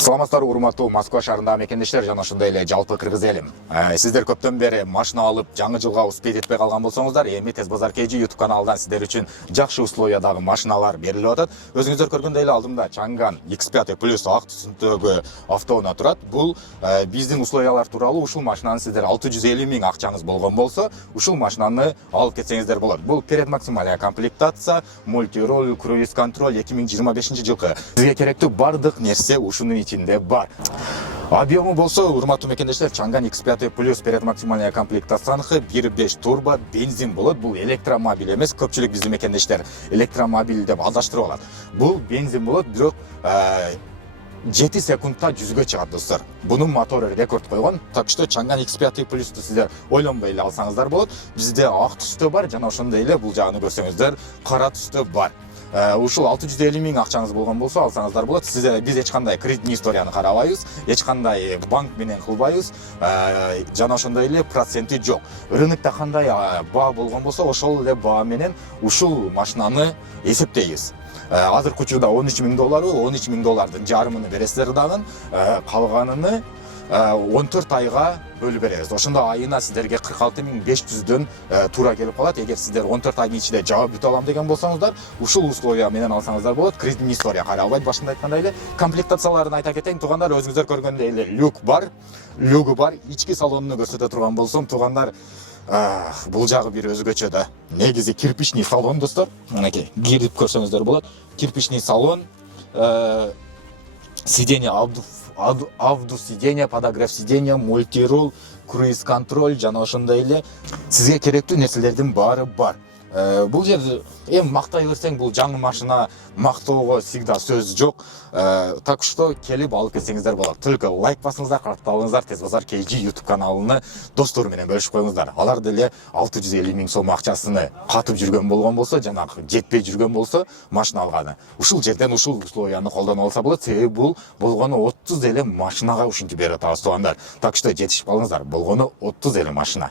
Саламаттар, урматтуу Москва шаарындагы мекендештер жана ошондой эле жалпы кыргыз элим. Сиздер көптөн бери машина алып, жаңы жылга успеть этпей калган болсоңуздар, эми Тез Базар KG YouTube каналынан сиздер үчүн жакшы условиядагы машиналар берилип атат. Өзүңүздөр көргөндөй эле алдымда Чанган X5 Plus ак түсүндөгү автоунаа турат. Бул биздин условиялар тууралуу ушул машинаны сиздер 650 миң акчаңыз болгон болсо, ушул машинаны алып кетсеңиздер болот. Бул предмаксималия комплектация, мультироль, круиз контроль 2025 жылкы. Сизге керектүү бардык нерсе ушунун ичинде бар. Объему болсо, урматтуу мекендештер, Чанган X5 Plus предмаксималия комплектацияныкы 1.5 турбо бензин болот. Бул электромобиль эмес, көпчүлүк биздин мекендештер электромобиль деп алдаштырып алат. Бул бензин болот, бирок 7 секундта 100гө чыгат достор. Бунун мотору рекорд койгон. Так что Чанган X5 Plus'ту сиздер ойлонбой эле алсаңыздар болот. Бизде ак түстө бар, жана ошондой эле бул жагын көрсөңүздөр кара түстө бар. Ушул 650 миң акчаңыз болгон болсо алсаңыздар болот. Биз эч кандай кредитный историяны карабайбыз, эч кандай банк менен кылбайбыз, жана ошондой эле проценти жок. Рынокто кандай баа болгон болсо, ошол эле баа менен ушул машинаны эсептейбиз. Азыркы учурда 13 миң доллары, 13 миң доллардын жарымын бересиздер дагы, калганын 14 айга бөлүп беребиз. Ошондо айына сиздерге 46.500дөн туура келип калат. Эгер сиздер 14 айдын ичинде жаап бүтө алам деген болсоңуздар, ушул условия менен алсаңыздар болот. Кредитный история каралбайт. Башында айткандай эле комплектацияларын айта кетейин. Туугандар, өзүңүздөр көргөндөй эле люгу бар. Ички салонуну көрсөтө турган болсом, туугандар, бул жагы бир өзгөчө да. Негизи кирпичный салон достор. Мынакей, кирип көрсөңүздөр болот. Кирпичный салон, сиденье сиденье, подогрев сиденья, мультирул, круиз контроль жана ошондой эле сизге керектүү нерселердин баары бар. Бул жерде эми мактай берсең, бул жаңы машина, мактоого всегда сөз жок. Так что келип алып кетсеңиздер болот. Только лайк басыңыздар, карапталыңыздар, Тез Базар KG YouTube каналыны достор менен бөлүшүп коюңуздар. Алар деле 650 миң сом акчасыны катып жүргөн болгон болсо, жанагы жетпей жүргөн болсо, машина алганы. Ушул жерден ушул условияны колдоно алса болот. Себеби бул болгону 30 эле машинага ушинтип берип атабыз туугандар. Так что жетишип алыңыздар. Болгону 30 эле машина.